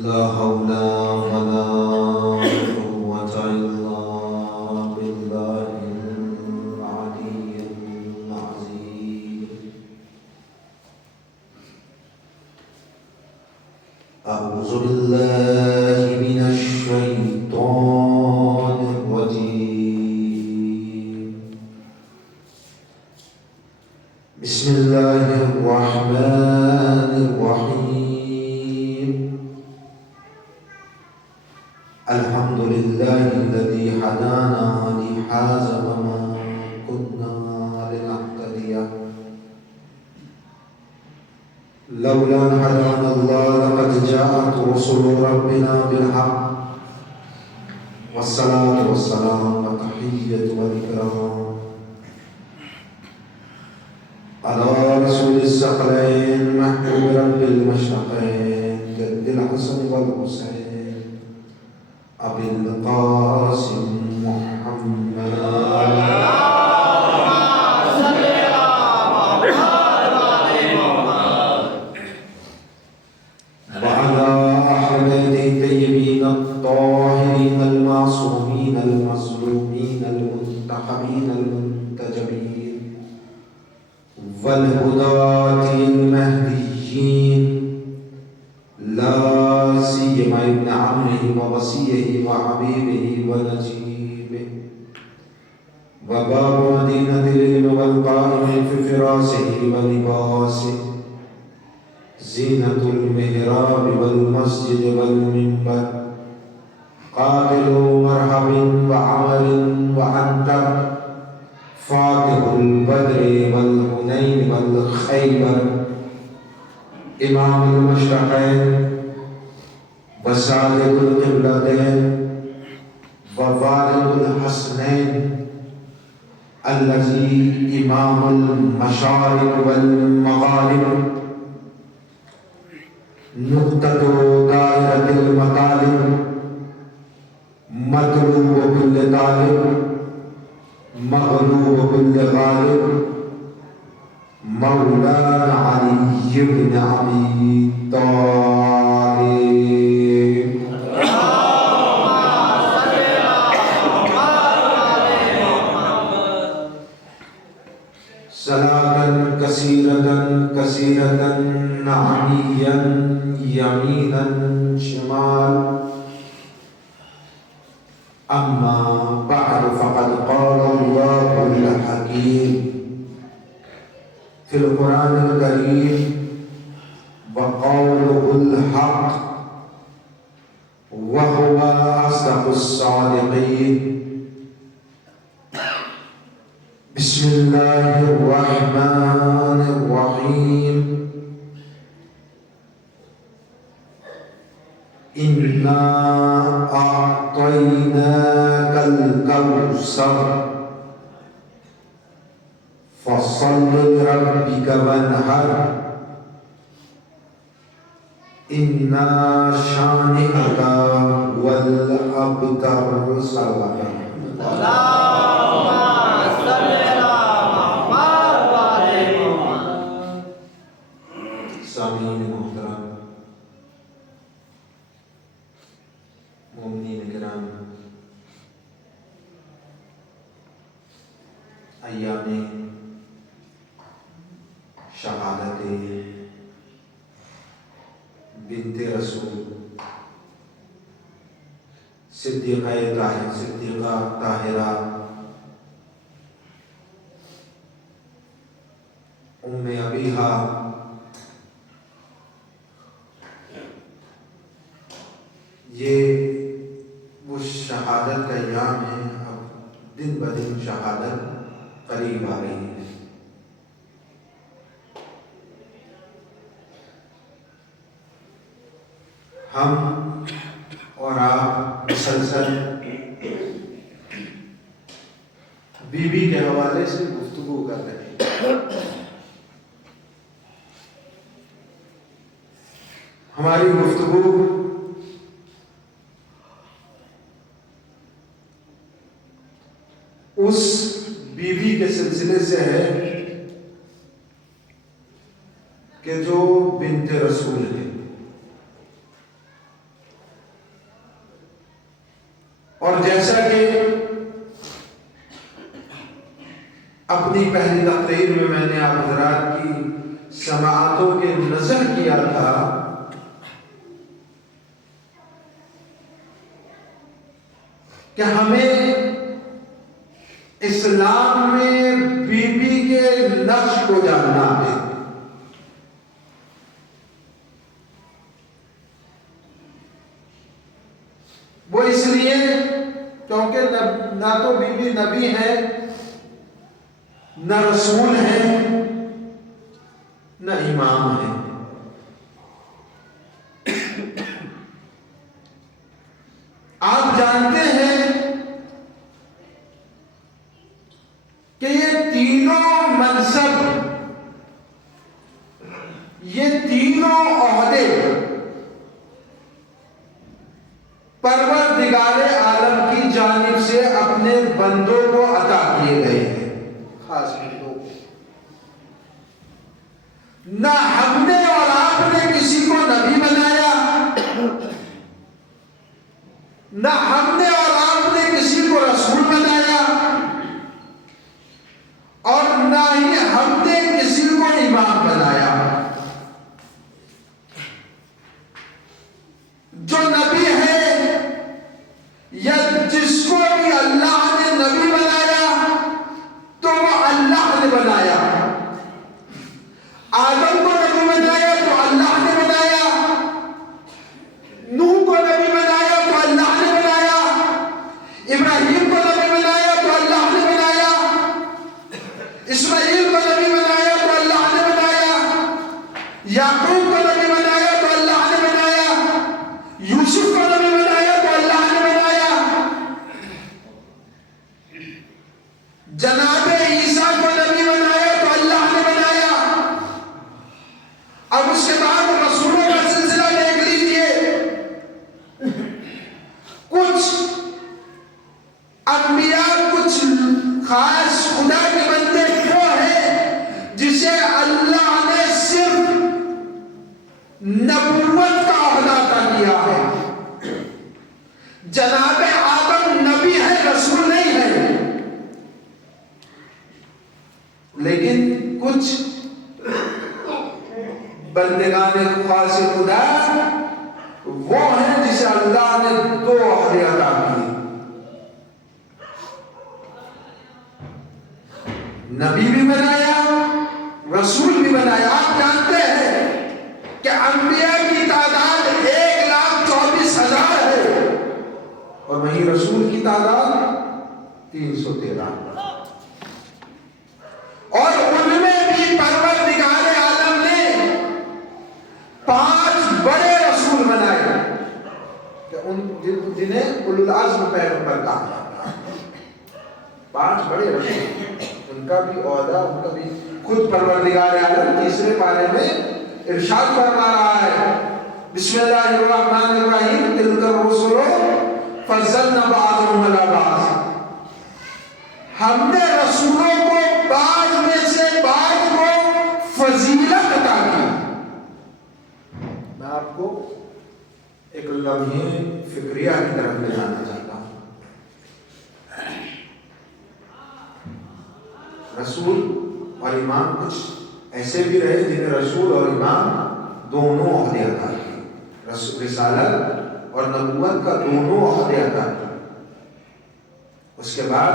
لا حول ولا قوة إلا بالله العلي العظيم. أعوذ بالله من الشيطان الرجيم. بسم الله الرحمن الرحيم. الحمد لله الذي هدانا لهذا وما كنا لنهتدي لولا أن هدانا الله لقد جاءت رسل ربنا بالحق والصلاة والسلام والتحية والإكرام على رسول الثقلين محبوب رب المشرقين جد الحسن والحسين أبي القاسم محمد وعلى أحمد الطيبين الطاهرين المعصومين المظلومين المنتخبين المنتجبين والهداة المهديين لا سيما ابن عمه ووصيه وحبيبه ونجيبه وباب مدينة العلم والقائم في فراسه ولباسه زينة المحراب والمسجد والمنبر قاتل مرحب وعمر وعنتر فاتح البدر والحنين والخيبر إمام المشرقين وساجد القبلتين ووالد الحسنين الذي إمام المشارق والمغارب نقطة دائرة المطالب مطلوب كل طالب مغلوب كل غالب مولانا علي بن أبي طالب. صلاة كثيرة كثيرة عميا يمينا شمال. أما بعد فقد قال الله الحكيم في القرآن الكريم وقوله الحق وهو أصدق الصادقين. بسم الله الرحمن الرحيم. إنا أعطيناك الكوثر فصل لربك وانحر إن شانئك هو الأبتر. سامعین محترم، مومنین کرام، ایام شہادت بنت رسول صدیقہ طاہرہ ام ابیہا یہ وہ شہادت کا ایام ہے. اب دن بدن شہادت قریب آ رہی ہے. ہم اور آپ مسلسل بی بی کے حوالے سے گفتگو کر رہے ہیں. ہماری گفتگو اس بیوی کے سلسلے سے ہے کہ جو بنت رسول ہے. اور جیسا کہ اپنی پہلی تقریر میں نے آپ حضرات کی سماعتوں کے نظر کیا تھا کہ ہمیں اسلام میں بی بی کے نقش کو جاننا ہے. وہ اس لیے کیونکہ نہ تو بی بی نبی ہے، نہ رسول ہے، نہ امام ہے. آپ جانتے ہیں کہ یہ تینوں منصب، یہ تینوں عہدے پروردگار عالم کی جانب سے اپنے بندوں کو عطا کیے گئے ہیں، خاص بندوں کو. نہ ہم نے اور آپ نے کسی کو نبی بنایا، نہ ہم نے اور آپ نے کسی کو رسول بنایا، اور نہ ہی ہم نے کسی کو امام بنایا. جو نبی ہے یا جس کو بھی اللہ نے نبی بنایا تو وہ اللہ نے بنایا. آدم کو نبی بنایا تو اللہ نے بنایا، نوح کو نبی بنایا تو اللہ نے بنایا، ابراہیم کو نبی بنایا تو اللہ نے بنایا، اسماعیل کو نبی بنایا تو اللہ نے بنایا، یعقوب کو نبی بنایا تو اللہ نے بنایا، یوسف کو نبی بنایا تو اللہ نے بنایا، جناب عیسیٰ کو نبی بنایا تو اللہ نے بنایا. اب اس کے بعد رسولوں کا سلسلہ دیکھ لیجئے. کچھ انبیاء، کچھ خاص خدا کے بندے وہ ہیں جسے اللہ نے صرف نبوت کا عہدہ عطا کیا ہے. جناب آدم نبی ہے، رسول نہیں ہے. لیکن کچھ بندگان خاص خدا وہ ہیں جسے اللہ نے دو عہدے عطا کیے، نبی بھی بنایا، رسول بھی بنایا. آپ جانتے ہیں کہ انبیاء کی تعداد 1,24,000 ہے اور وہیں رسول کی تعداد 313. اور ان میں بھی پروردگار عالم نے 5 بڑے رسول بنائے کہ جنہیں اولو العزم پیغمبر کہا جاتا ہے. 5 بڑے رسول، ان کا بھی عہدہ، ان کا بھی خود پروردگار عالم تیسرے پارے میں ارشاد فرما رہا ہے. بسم اللہ الرحمن الرحیم. تلک الرسل فضلنا بعضهم علی بعض. ہم نے رسولوں کو بعض میں سے بعض کو فضیلت عطا کی. میں آپ کو ایک لمحے فکریہ کی طرف لے جانا چاہتا ہوں. رسول اور امام کچھ ایسے بھی رہے جنہیں رسول اور امام دونوں عہدے عطا کیے. رسالت اور نبوت کا دونوں عہدے عطا کیے. اس کے بعد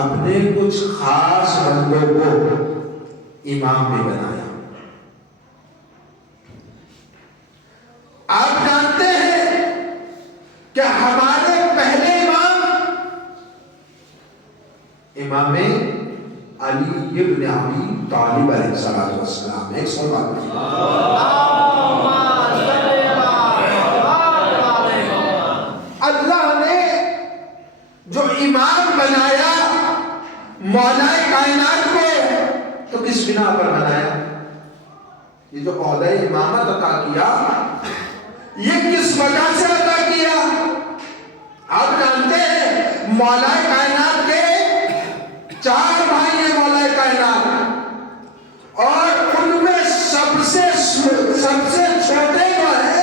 اپنے کچھ خاص بندوں کو امام بھی بنایا. آپ جانتے ہیں کہ ہمارے پہلے امام علی ابن ابی طالب علیہ السلام. ایک سو بات اللہ نے جو امام بنایا مولا کائنات کو تو کس بنا پر بنایا؟ یہ جو عہدہ امامت عطا کیا یہ کس وجہ سے عطا کیا؟ آپ جانتے ہیں مولا کائنات کے 4 بھائی ہیں مولا کائنات، اور ان میں سب سے چھوٹے جو ہے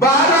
12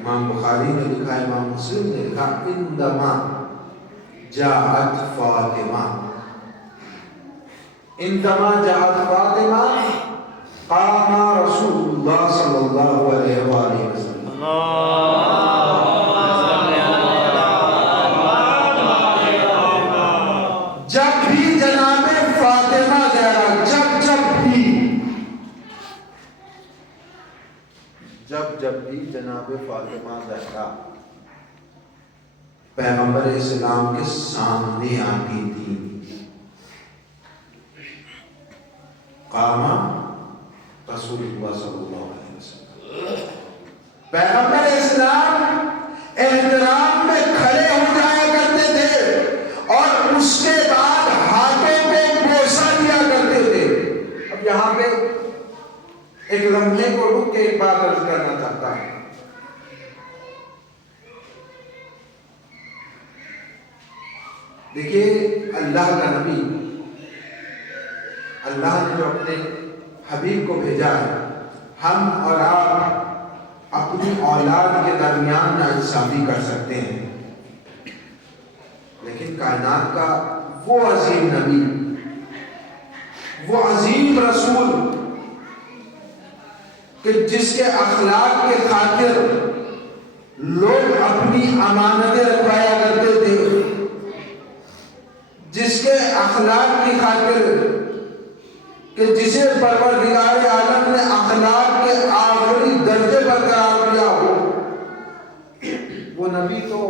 امام بخاری نے لکھا، امام مسلم نے لکھا، عندما جاءت فاطمہ، عندما جاءت فاطمہ قام رسول اللہ صلی اللہ علیہ وآلہ وسلم۔ جب بھی جناب فاطمہ ظہرا، جب بھی جناب فاطمہ ظہرا پیغمبر اسلام کے سامنے آتی تھی، قام رسول اللہ صلی اللہ علیہ وسلم، پیغمبر اسلام احترام میں کھڑے ہو جایا کرتے تھے اور اس کے بعد ہاتھوں کو بوسہ دیا کرتے تھے۔ اب یہاں پہ ایک لمحے کو رک کے ایک بات عرض کرنا چاہتا ہوں۔ دیکھیے اللہ کا نبی، اللہ نے جو اپنے حبیب کو بھیجا ہے، ہم اور آپ اپنی اولاد کے درمیان ناانصافی کر سکتے ہیں، لیکن کائنات کا وہ عظیم نبی، وہ عظیم رسول کہ جس کے اخلاق کے خاطر لوگ اپنی امانتیں رکھوایا کرتے تھے، جس کے اخلاق کی خاطر کہ جسے پروردگار عالم نے اخلاق کے آخری درجے پر قرار دیا ہو، وہ نبی تو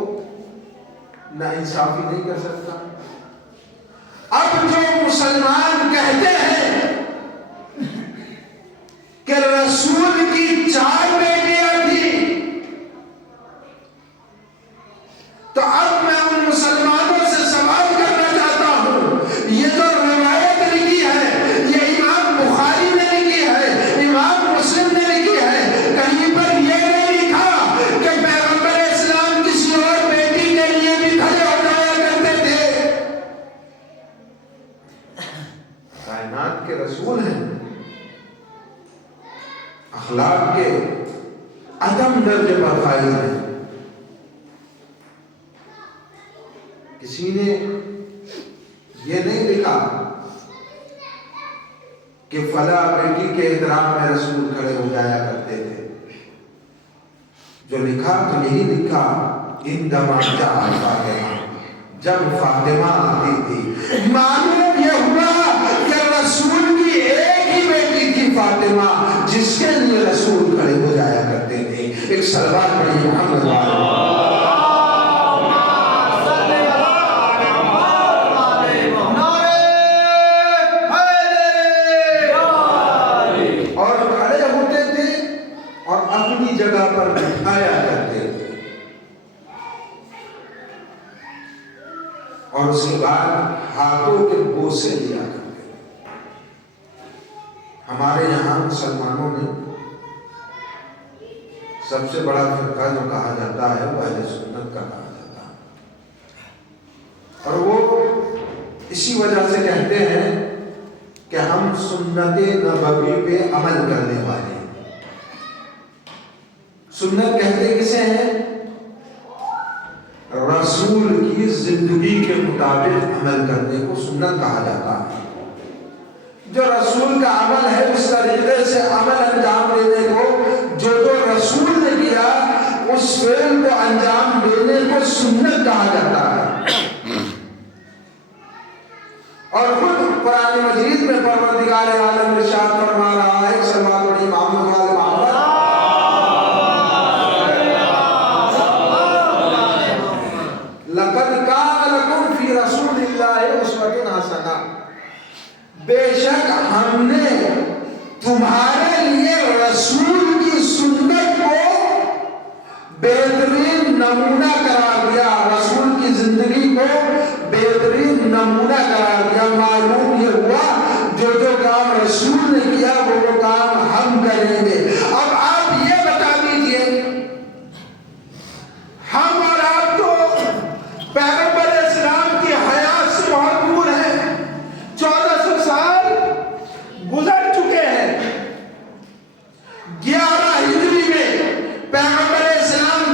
ناانصافی نہیں کر سکتا۔ اب جو مسلمان کہتے ہیں کہ رسول کی 4 بیٹیاں تھیں، تو اب میں ان مسلمانوں سے سوال کرنا چاہتا ہوں، یہ جو روایت لکھی ہے، یہ امام بخاری نے لکھی ہے، امام مسلم نے لکھی ہے، کہیں پر یہ نہیں لکھا کہ پیغمبر اسلام کسی اور بیٹی کے لیے بھی کھڑے ہو جایا کرتے تھے۔ کائنات کے رسول ہیں، اخلاق کے عدم درجے پر فائز ہیں۔ کسی نے یہ نہیں لکھا کہ فلاں بیٹی کے احترام میں رسول کھڑے ہو جایا کرتے تھے، جو لکھا تو یہی لکھا، عندما جاءت فاطمہ، جب فاطمہ آتی تھی۔ معلوم یہ ہوا کہ رسول کی ایک ہی بیٹی تھی فاطمہ، جس کے لیے رسول کھڑے ہو جایا کرتے تھے۔ ایک صلوات پڑھیے محمد والے۔ اور کھڑے ہوتے تھے اور اپنی جگہ پر بٹھایا کرتے تھے، اور اس کے بعد ہاتھوں کے بوسے لیا کرتے تھے۔ ہمارے یہاں مسلمانوں میں سب سے بڑا فرقہ جو کہا جاتا ہے وہ اہل سنت کا کہا جاتا ہے، اور وہ اسی وجہ سے کہتے ہیں کہ ہم سنت نبوی پہ عمل کرنے والے ہیں۔ سنت کہتے کسے ہیں؟ رسول کی زندگی کے مطابق عمل کرنے کو سنت کہا جاتا ہے۔ جو رسول کا عمل ہے اس طریقے سے عمل انجام دینے کو، جو رسول نے کیا اس فعل کو انجام دینے کو سنت کہا جاتا ہے۔ اور خود قرآن مجید میں پروردگار عالم ارشاد فرما رہا ہے، صلوات پڑھیے محمد والے محمد، لقد کان لکم فی رسول اللہ اسوۃ حسنہ، بے شک ہم نے تمہارے لیے رسول کی سنت کو بہترین نمونہ قرار دیا، رسول کی زندگی کو بہترین نمونہ قرار دیا۔ معلوم یہ ہوا جو کام رسول نے کیا وہ کام ہم کریں گے۔ اب آپ یہ بتا دیجئے، ہم اور آپ تو پیغمبر اسلام کی حیات سے بہت دور ہیں، 1400 سال گزر چکے ہیں۔ 11 ہجری میں پیغمبر اسلام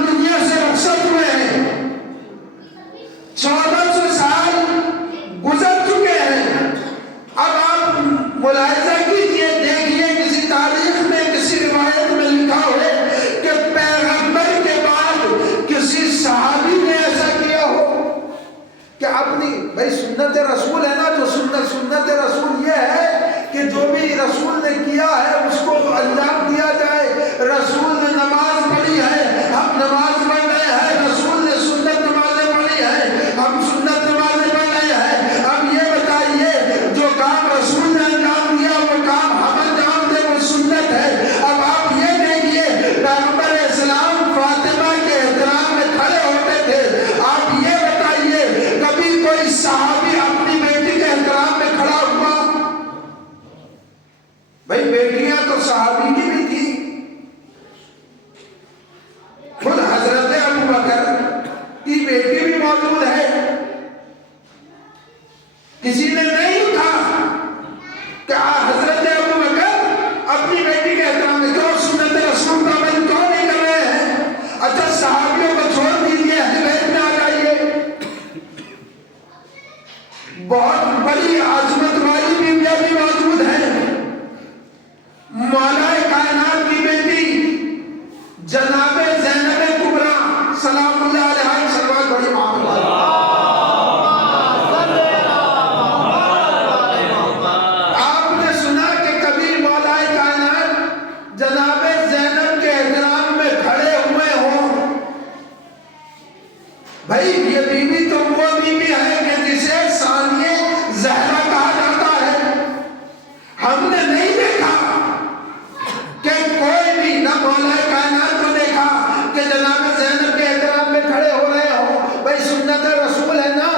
بھی نہ مولا کائنات کو دیکھا کہ جناب زینب کے احترام میں کھڑے ہو رہے ہوں. بھائی سنت رسول ہے نا,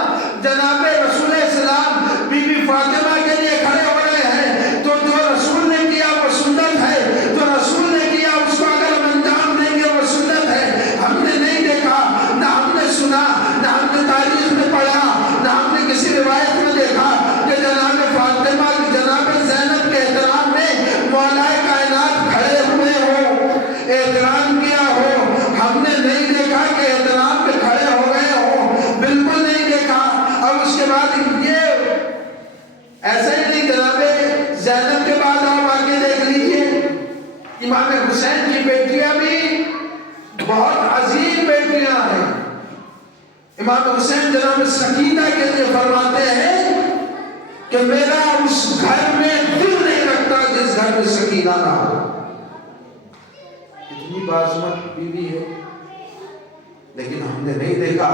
جناب رسول اسلام بی بی فاطمہ کے لیے کھڑے ہو رہے ہیں, تو جو رسول نے کیا وہ سنت ہے, جو رسول نے کیا اس کو اگر ہم انجام دیں گے وہ سنت ہے. ہم نے نہیں دیکھا, نہ ہم نے سنا, نہ ہم نے تاریخ میں پڑھا, نہ ہم نے کسی روایت میں دیکھا کہ جناب فاطمہ جناب زینب کے احترام میں مولا کائنات کھڑے ہوئے ہو, احترام کیا ہو. ہم نے نہیں دیکھا کہ احترام میں کھڑے ہو گئے ہو, بالکل نہیں دیکھا. اب اس کے بعد یہ ایسا ہی نہیں, جناب زینب کے بعد آپ آگے دیکھ لیجئے امام حسین کی بیٹیاں بھی بہت عظیم بیٹیاں ہیں. امام حسین جناب سکینہ کے لیے فرماتے ہیں کہ میرا اس گھر میں دل نہیں رکھتا جس گھر میں سکینہ نہ ہو. اتنی باعظمت بیوی ہے, لیکن ہم نے نہیں دیکھا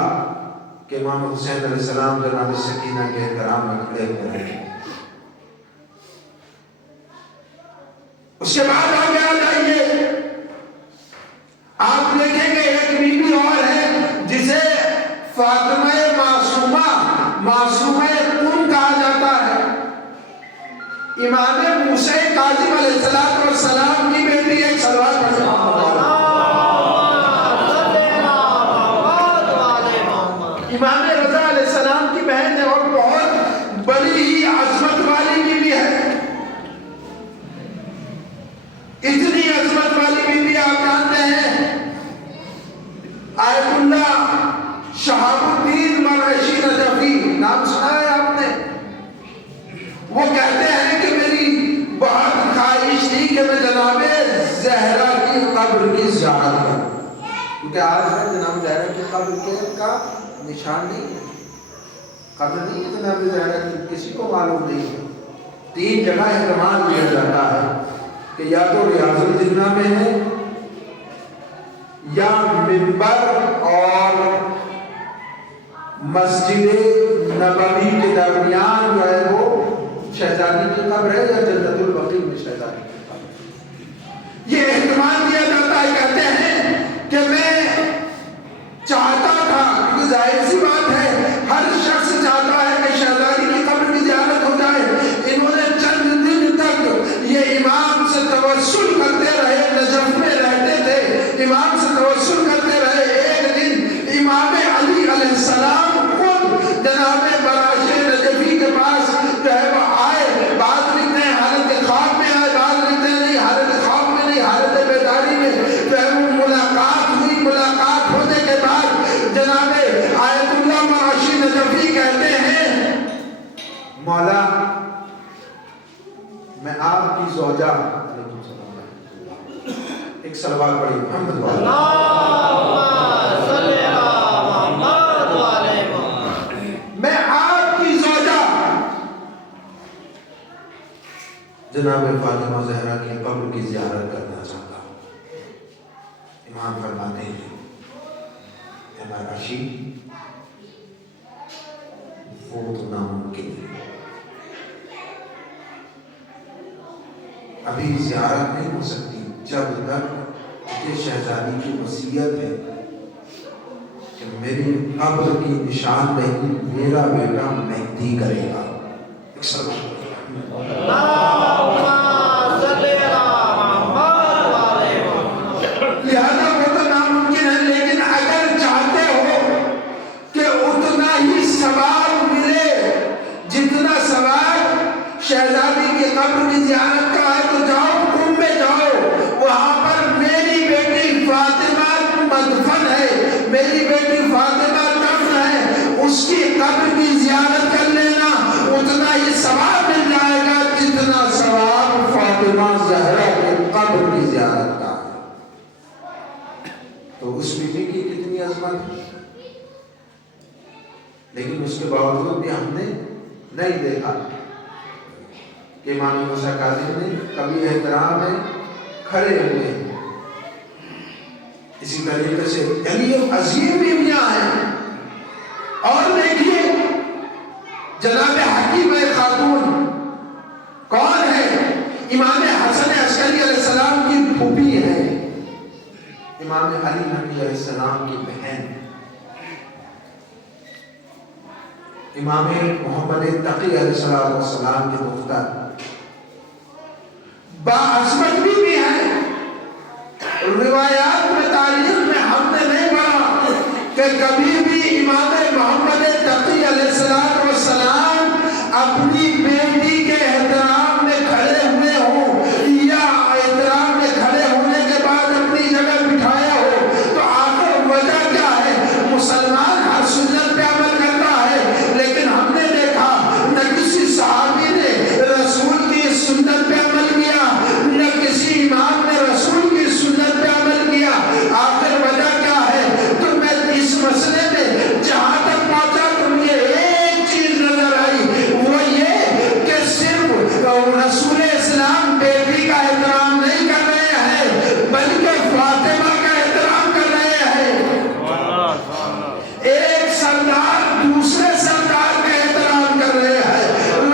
کہ امام حسین علیہ السلام جناب سکینہ کے احترام میں کھڑے ہوئے ہیں. اس کے بعد آگے آ جائیے, آپ دیکھیں گے ایک بیوی اور ہے جسے فاطمہ معصومہ کون کہا جاتا ہے. امام موسیٰ کاظم علیہ السلام کی بیٹی ایک سلوات پڑھیں. امام رضا علیہ السلام کی بہن ہے اور بہت بڑی ہی عظمت والی بیوی ہے. اتنی عظمت والی بیوی آپ جانتے ہیں آیت اللہ شہاب الدین مرعشی نجفی, نام سنا ہے آپ نے؟ وہ کہتے ہیں کہ میری بہت خواہش تھی کہ میں جناب زہرا کی قبر کی زیارت کروں, کیونکہ آج ہے جناب زہرا کی قبر کا نشان نہیں ہے, قبر نہیں ہے جناب زہرا کی, کسی کو معلوم نہیں ہے. 3 جگہ احتمال دیا جاتا ہے کہ یا تو ریاض الجنہ میں ہے, یا منبر اور مسجد نبوی کے درمیان جو ہے وہ شہزادی کی قبر ہے, یا جنت البقیع میں شہزادی کی قبر. یہ احتمال دیا جاتا ہے. کہتے ہیں کہ میں چاہتا تھا, کیونکہ ظاہر سی بات ہے ہر شخص چاہتا ہے کہ شہزادی کی قبر کی زیارت ہو جائے. انہوں نے چند دن تک یہ امام سے توسل کرتے رہے, نجف میں رہتے تھے, امام سے توسل کرتے رہے. ایک دن امام علی علیہ السلام خود جناب براش نجفی کے پاس جو ہے وہ آئے. بعض لکھتے ہیں حالت خواب میں آئے, بعض لکھتے ہیں نہیں حالت خواب میں نہیں, حالت بیداری میں جو ہے وہ ملاقات ہوئی. ملاقات ہونے کے بعد جناب آیت اللہ مرعشی نجفی کہتے ہیں مولا میں آپ کی زوجہ, ایک سلوات پڑھی محمد والا, میں آپ کی زوجہ جناب فاطمہ زہرا کی قبر کی زیارت کرنا چاہتا ہوں. امام فرماتے ہیں ہمارا رشید وہ تو ناممکن ہے, ابھی زیارت نہیں ہو سکتی جب تک کہ شہزادی کی وصیت ہے کہ میری قبر کی نشان نہیں میرا بیٹا مہدی کرے گا. ایک سلام لہذا وہ تو ناممکن ہے, لیکن اگر چاہتے ہو کہ اتنا ہی ثواب ملے جتنا ثواب شہزادی کی قبر کی زیارت کا ہے تو جاؤ کنب میں جاؤ, وہاں پر میری بیٹی فاطمہ مدفن ہے, میری بیٹی فاطمہ دفن ہے, اس کی قبر کی زیارت کر لینا, اتنا ہی ثواب مل جائے گا جتنا ثواب فاطمہ زہرا کی قبر کی زیارت کا ہے. تو اس بیٹی کی کتنی عظمت ہے, لیکن اس کے باوجود بھی ہم نے نہیں دیکھا کہ امام موسیٰ کاظم نے کبھی احترام میں کھڑے ہوئے. اسی طریقے سے یعنی عظیم بیویاں ہیں. اور دیکھیے جناب حکیم خاتون کون ہے, امام حسن عسکری علیہ السلام کی پھوپھی ہے. امام علی نبی علیہ السلام کی بہن، امام محمد تقی علیہ السلام کی دختر، باعظمت بھی ہے۔ روایات میں، تاریخ میں ہم نے نہیں پڑھا کہ کبھی بھی امام محمد تقی علیہ السلام اپنی بیٹی کے احترام میں کھڑے ہوئے ہوں یا احترام میں کھڑے ہونے کے بعد اپنی جگہ بٹھایا ہو، تو آخر وجہ کیا ہے؟ مسلمان ہر سنت پہ عمل کرتا ہے، لیکن ہم نے دیکھا نہ کسی صحابی نے رسول کی سنت پہ عمل کیا، نہ کسی امام نے رسول کی سنت پہ عمل کیا۔ آخر وجہ کیا ہے؟ تو میں اس مسئلے میں جہاں تک پہنچا تو مجھے ایک چیز نظر آئی، وہ یہ کہ صرف رسول اسلام بیٹی کا احترام نہیں کر رہے ہیں بلکہ فاطمہ کا احترام کر رہے ہیں۔ ایک سردار دوسرے سردار کا احترام کر رہے ہیں۔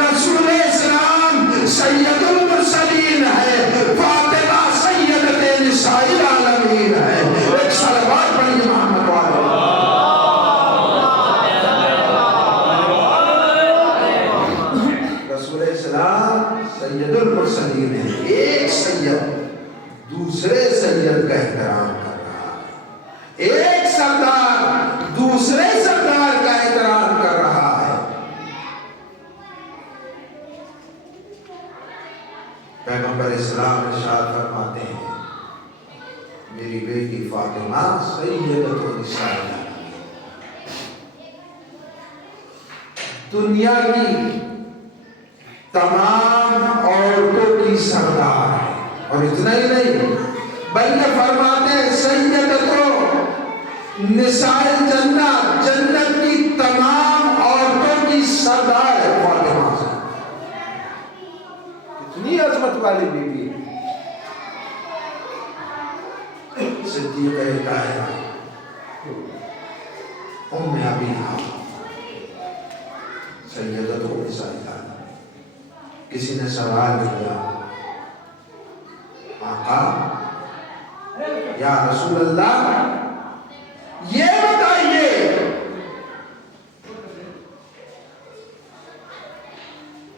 رسول اسلام سید المرسلین ہے، فاطمہ سیدۃ نساء العالمین ہے۔ ایک صلوات پڑھیے محمد والے۔ رسول اسلام سید المرسلین ہے، ایک سید دوسرے سید کا احترام کر رہا ہے، ایک سردار دوسرے سردار کا احترام کر رہا ہے۔ پیغمبر اسلام ارشاد فرماتے ہیں میری بیٹی فاطمہ سیدۃ النساء العالمین، دنیا کی تمام عورتوں کی سردار ہے، اور اتنا ہی نہیں بلکہ فرماتے ہیں سیدۃ نساء الجنہ، جنت کی تمام عورتوں کی سردار ہے فاطمہ سے۔ اتنی عظمت والی بیوی ہے۔ صدیقہ طاہرہ ام ابیہا سیدۃ نساء العالمین۔ کسی نے سوال کیا آقا یا رسول اللہ یہ بتائیے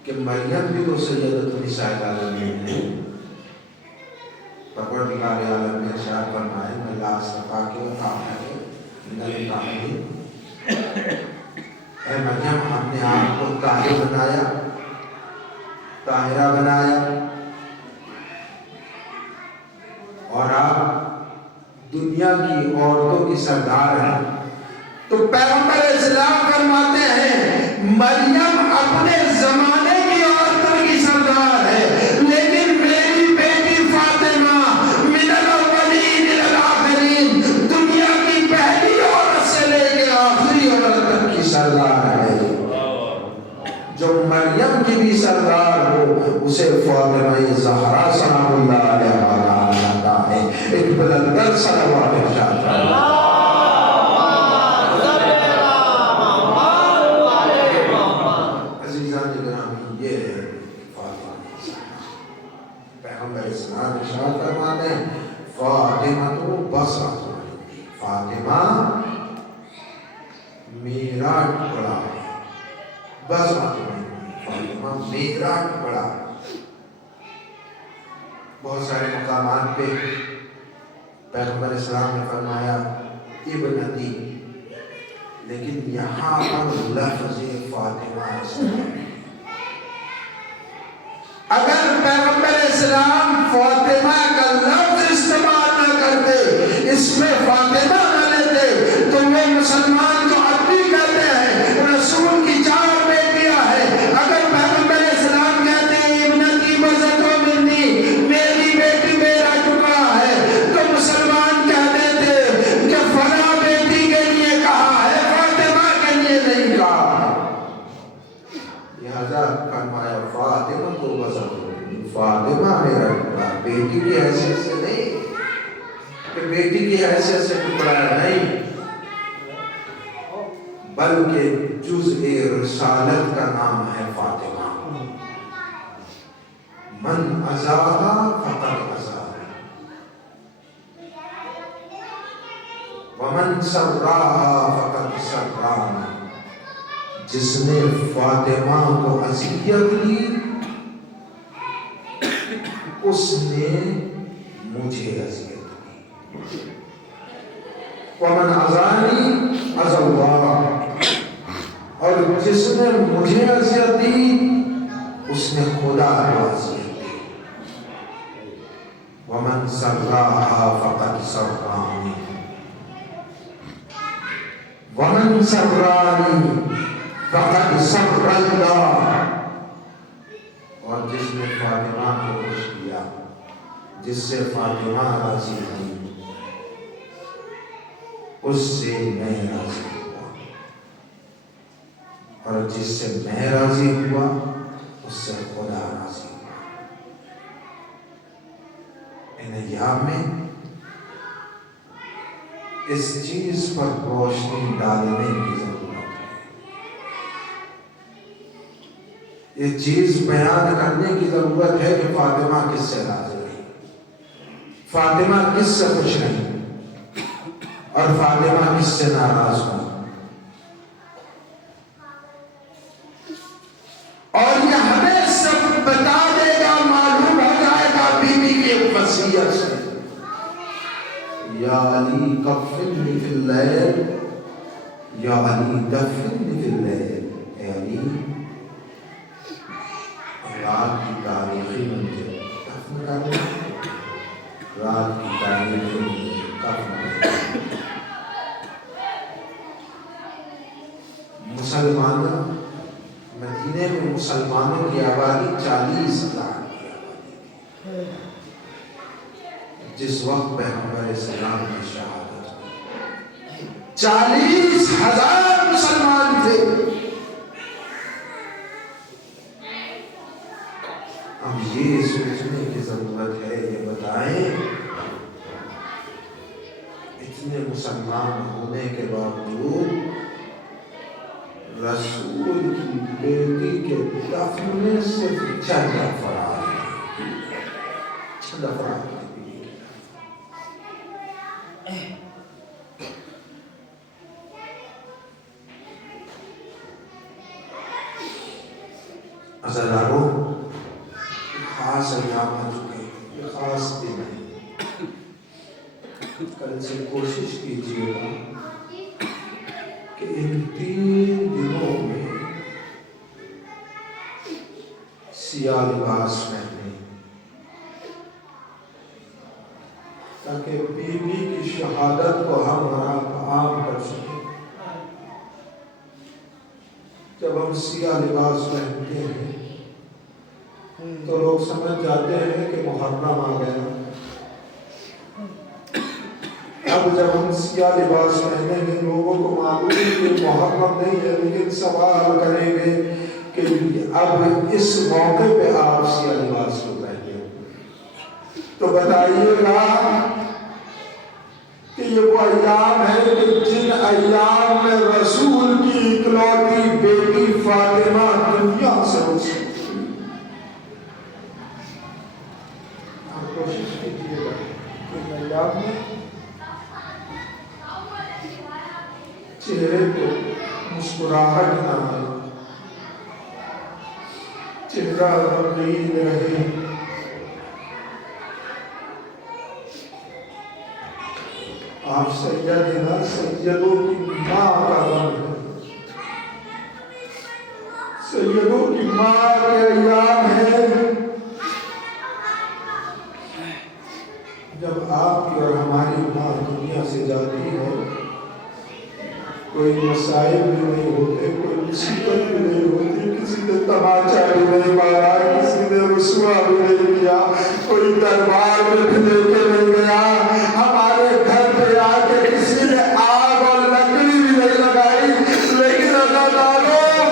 کہ مریم بھی تو سیدۃ نساء العالمین ہے۔ پروردگار عالم نے ارشاد فرمایا میں لا استفا کے اے مریم ہم نے آپ کو طاہر بنایا، طاہرہ بنایا، اور آپ دنیا کی عورتوں کی سردار ہیں۔ تو پیغمبر اسلام فرماتے ہیں مریم اپنے زمانے کی عورتوں کی سردار ہے، لیکن میری بیٹی فاطمہ من الاولین الی الاخرین، دنیا کی پہلی عورت سے لے کے آخری عورت تک کی سردار ہے۔ جو مریم کی بھی سردار ہو اسے فاطمہ زہرا سلام اللہ علیہا کہا جاتا ہے۔ ایک بلندر صلوات ارشاد فرمائیں۔ عزیزان گرامی یہ ہے فاطمہ پیغمبر اسلام ارشاد فرماتے ہیں فاطمہ تو بصرۃ، فاطمہ میرا ٹکڑا ہے، بصرۃ فاطمہ میرا ٹکڑا۔ بہت سارے مقامات پہ پیغمبر اسلام نے فرمایا ابنتی، لیکن یہاں پر لفظ فاطمہ استعمال۔ اگر پیغمبر اسلام فاطمہ کا لفظ استعمال نہ کرتے، اس میں فاطمہ نہ لیتے، تو وہ مسلمان جو اب بھی کہتے ہیں رسول کی 4 بیٹیاں ہیں، اگر پیغمبر اسلام کہتے ہیں ابنتی بزتو منی، میری بیٹی میرا ٹکڑا ہے، تو مسلمان کہہ دیتے کہ فلاں بیٹی کے لیے کہا ہے، فاطمہ کے لیے نہیں کہا۔ لہذا فرمایا فاطمہ تو بزتو، فاطمہ میرا ٹکڑا، بیٹی کی حیثیت سے نہیں کہ بیٹی کی حیثیت سے ٹکڑا نہیں، بلکہ جزء رسالت کا نام ہے فاطمہ۔ من ازاہا فقط ازاہا، ومن سرّاها فقد سرّانی، جس نے فاطمہ کو اذیت دی اس نے مجھے اذیت دی۔ ومن اذانی اذى اللہ، اور جس نے مجھے اذیت دی اس نے خدا کو اذیت دی۔ ومن سرّاها فقد سرّانی ومن سرّانی فقد سر اللہ، اور جس نے فاطمہ کو خوش کیا، جس سے فاطمہ راضی ہوئی، اس سے میں راضی ہوا، اور جس سے میں راضی ہوا اس سے خدا راضی ہوا۔ ان ایام میں اس چیز پر روشنی ڈالنے کی ضرورت ہے، یہ چیز بیان کرنے کی ضرورت ہے کہ فاطمہ کس سے راضی رہی، فاطمہ کس سے خوش رہی، اور فاطمہ کس سے ناراض ہوئی۔ اور یہ ہمیں سب بتا دے گا، معلوم ہو جائے گا بیوی کی وصیت سے۔ یا علی کفنی فی اللیل، یا علی دفنی فی اللیل، اے علی رات کی تاریخی منزل دفن کرنا، رات کی تاریخی منزل دفن کرنا۔ مسلمانوں، مدینے میں مسلمانوں کی آبادی 40,000 کی آبادی تھی جس وقت پیغمبر اسلام کی شہادت ہوئی۔ 40,000 مسلمان تھے۔ اب یہ سوچنے کی ضرورت ہے، یہ بتائیں اتنے مسلمان ہونے کے باوجود رسول کی بیٹی کے دفن میں صرف 6 افراد ہیں، 6 افراد۔ عزاداروں، خاص ایام آ چکے، یہ خاص دن ہے، کل سے کوشش کیجیے گا کہ ان 3 دنوں میں سیاہ لباس پہنے، تاکہ بیوی کی شہادت کو ہم عام کر سکیں۔ جب ہم سیاہ لباس پہنتے ہیں تو لوگ سمجھ جاتے ہیں کہ محرم آ گیا۔ اب جب ہم سیاہ لباس پہنیں گے لوگوں کو معلوم ہے کہ محرم نہیں ہے، لیکن سوال کریں گے کہ اب اس موقع پہ آپ سیاہ لباس کو پہنے، تو بتائیے گا کہ یہ وہ ایام ہے کہ جن ایام میں رسول کی اکلوتی بیٹی فاطمہ دنیا سے اٹھ سکتی۔ آپ کوشش کیجیے گا کہ ان ایام میں چہرے پہ مسکراہٹ نہ آئے، چہرہ غمگین رہے، آپ سیدنا سیدوں کی ماں کا غم ہے، سیدوں کی ماں کے ایام ہے جب آپ کی اور ہماری ماں دنیا سے جاتی ہے۔ کوئی مسائل بھی نہیں ہوتے، کوئی مصیبت بھی نہیں ہوتی، کسی نے تماچا بھی نہیں مارا، کسی نے رسوا بھی نہیں کیا، کوئی دربار میں بھی لے کے نہیں گیا، ہمارے گھر پہ آ کے کسی نے آگ اور لکڑی بھی نہیں لگائی۔ لیکن عزاداروں،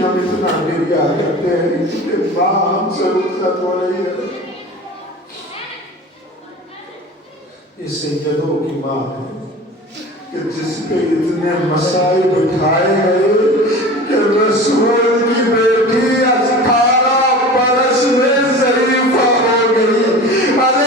ہم اتنا گریہ کرتے ہیں کہ ماں ہم سے رخصت ہو رہی ہے۔ یہ سیدوں کی ماں ہے کہ جس پہ اتنے مسائل اٹھائے گئے کہ رسول کی بیٹی 18 برس میں ضعیفہ ہو گئی۔ ارے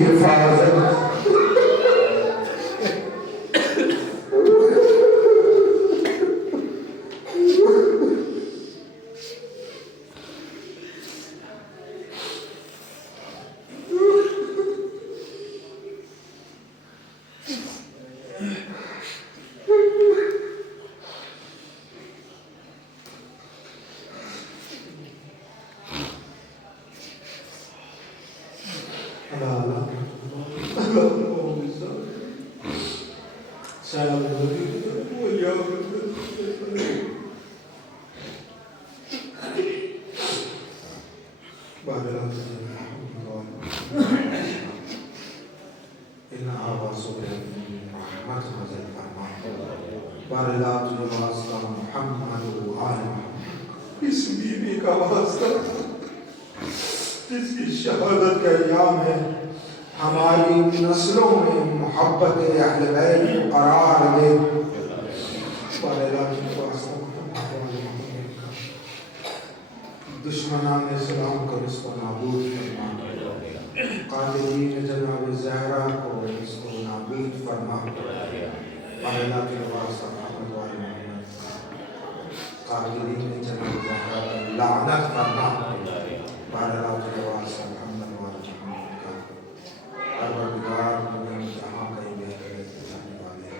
حفاظت اس بیوی کا واسطہ جس کی شہادت کا ایام ہے ہماری نسلوں میں محبت اہل بیت کو قرار دے دشمنان اسلام کو اس کو نابود فرما قاتلین جناب زہرا کو اس کو نابود فرما اللہ کے واسطہ محمد والے محمد قاتلین جناب زہرا کو لعنت فرما اللہ کے واسطہ محمد والے محمد کا پروردگار میں جہاں کہیں بہتر جانے والے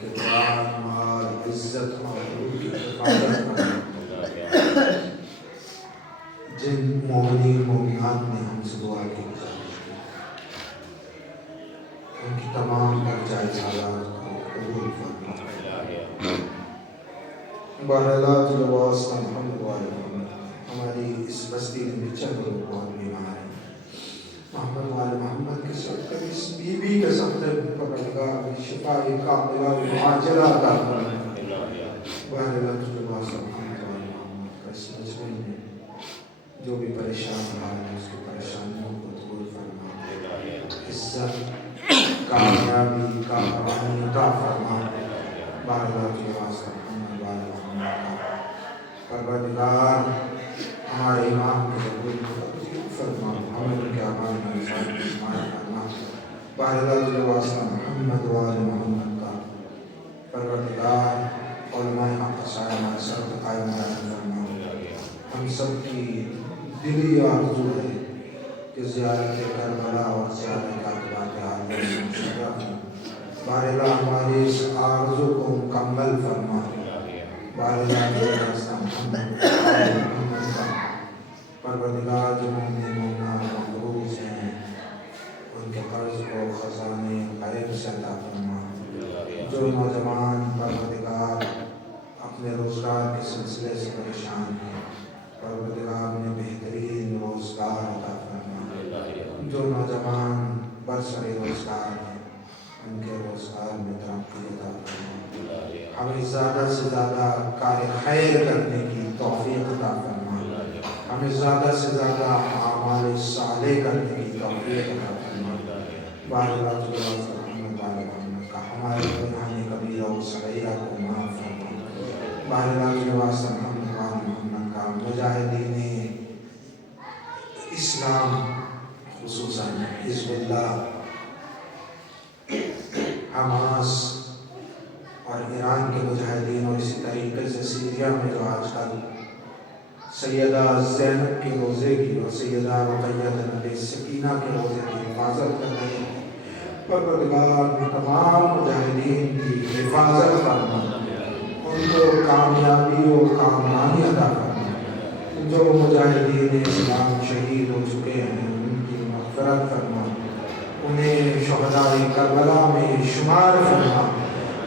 کہ قرآن مال عزت اور روح کی حفاظت کرنا جن مومنین مومنات نے ہم سے دعا کی ان کی تمام ناجائز حالات کو قبول فرما بہرحال جو واسطہ محمد والے محمد ہماری اس بستی میں چند لوگ بہت بیمار ہیں محمد والے محمد کے صدقے اس بیوی کے صدقے پروردگار شفاء کاملہ و عاجلہ عطا فرما بہرحال جو واسطہ محمد والے محمد کا اس مجمع میں جو بھی پریشان رہا ہے اس کی پریشانیوں کو دور فرما عزت کامیابی کامرانی عطا فرما بارگاہ کے واسطہ محمد والے محمد کا پروردگار ہمارے امام کو قبول فرما ہمیں ان کے اعمال میں شامل فرما بارگاہ کے واسطہ محمد والے محمد کا پروردگار علماء حق کا سایہ ہمارے سر پہ قائم فرما ہم سب کی دلی آرزو ہے کہ زیارت کربلا اور زیارت عاقبات عالیہ بارگاہ ہماری اس آرزو کو مکمل فرما بارگاہ کے واسطہ محمد کا پروردگار جو مومن مومنات مقروض ہیں ان کے قرض کو خزانے غیب سے عطا فرما جو نوجوان پروردگار اپنے روزگار کے سلسلے سے پریشان ہیں پروردگار نے بہترین روزگار عطا فرما جو نوجوان برسر روزگار ہیں ان کے روزگار میں ترقی عطا فرما ہمیں زیادہ سے زیادہ کار خیر کرنے کی توفیق عطا فرما ہمیں زیادہ سے زیادہ اعمال صالح کرنے کی توفیق عطا فرما بارگاہ کے واسطہ محمد والے محمد کا ہمارے گناہ کبیرہ و صغیرہ کو معاف فرما بارگاہ کے واسطہ محمد والے محمد کا مجاہدین اسلام خصوصاً حزب اللہ حماس اور ایران کے مجاہدین اور اسی طریقے سے سیریا میں جو آج کل سیدہ زینب کے روزے کی اور سیدہ رقیہ بنت سکینہ کے روزے کی حفاظت کر رہے ہیں پروردگار تمام مجاہدین کی حفاظت فرما ان کو کامیابی و کامرانی عطا فرما جو مجاہدین اسلام شہید ہو چکے ہیں ان کی مغفرت فرما انہیں شہداء کربلا میں شمار فرما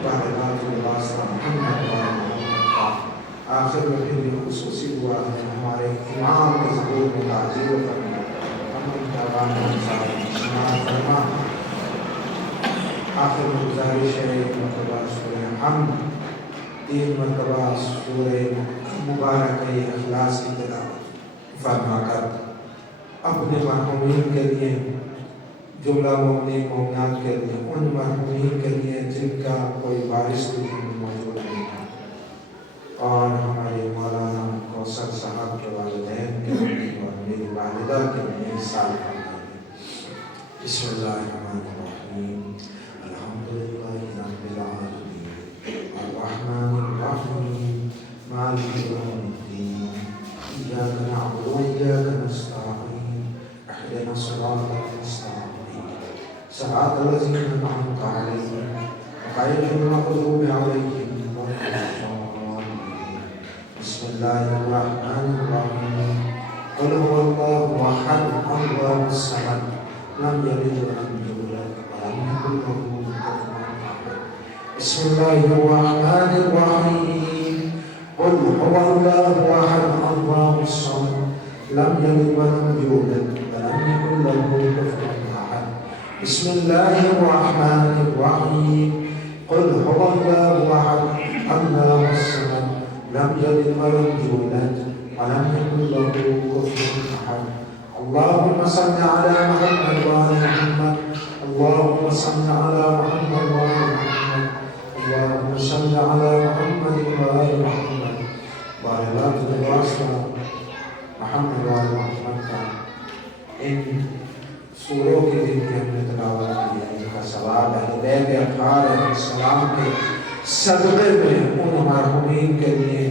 بارگاہ کے واسطہ محمد والے محمد کا آخر میں پھر یہ خصوصی دعا ہے ہمارے امام کے ظہور میں تعجیل فرما ہم ان کا بان شمار فرما آخر میں گزارش ہے ایک مرتبہ سورہ حمد 3 مرتبہ سورہ مبارک اخلاص کی تلاوت فرما کر اپنے مرحومین کے لیے جملہ مومنین مومنات کے لیے ان مرحومین کے لیے جن کا کوئی وارث نہیں موجود نہیں تھا اور ہمارے مولانا کوثر صاحب کے والدین کے لیے اور میری والدہ کے لیے سال فرمائیے بسم الله الرحمن الرحيم الحمد لله رب العالمين الرحمن الرحيم مالك يوم الدين إياك نعبد وإياك نستعين اهدنا الصراط المستقيم صراط الذين أنعمت عليهم غير المغضوب عليهم ولا الضالين بسم الله الرحمن الرحيم قل هو الله أحد الله الصمد لم يلد ولم يولد ولم يكن له كفوا أحد بسم الله الرحمن الرحيم قل هو الله أحد الله الصمد لم يلد ولم يولد ولم يكن له كفوا أحد بسم الله الرحمن الرحيم قل هو الله أحد الله الصمد لم يلد ولم يولد ولم يكن له كفوا أحد اللهم صل على محمد وآل محمد اللهم صل على محمد وآل محمد اللهم صل على محمد وآل محمد وعلى محمد وآل محمد کا ان سوروں کے دن کی ہم نے تلاوت کی ہے جن کا ثواب ہے بیت اطہار علیہ السلام کے صدقے میں ان مرحومین کے لیے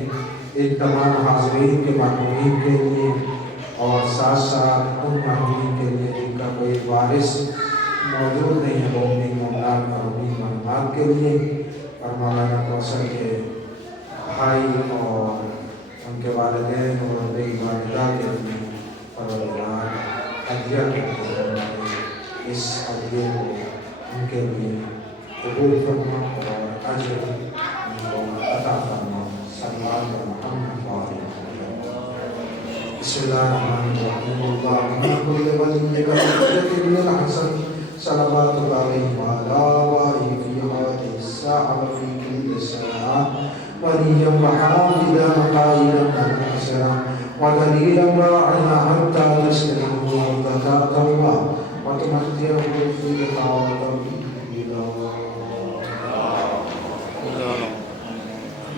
ان تمام حاضرین کے مرحومین کے لیے اور ساتھ ساتھ ان مرحومین کے لیے جن کا کوئی وارث موجود نہیں ہے وہ اپنی مولاد مرحومین معلومات کے لیے اور مولانا کوثر کے بھائی اور ان کے والدین اور بڑی والدہ کے لیے پروردگار ہدیہ کرتے ہیں اس ہدیے کو ان کے لیے قبول فرما اور اجر ان کو عطا فرما صلوات محمد بسم الله الرحمن الرحيم اللهم كل وليك الحجة ابن الحسن صلواتك عليه وعلى آله في هذه الساعة وفي كل ساعة وليا وحافظا وقائدا وناصرا ودليلا واعنا حتى تسلمه وتتقوى وتمتعه فيها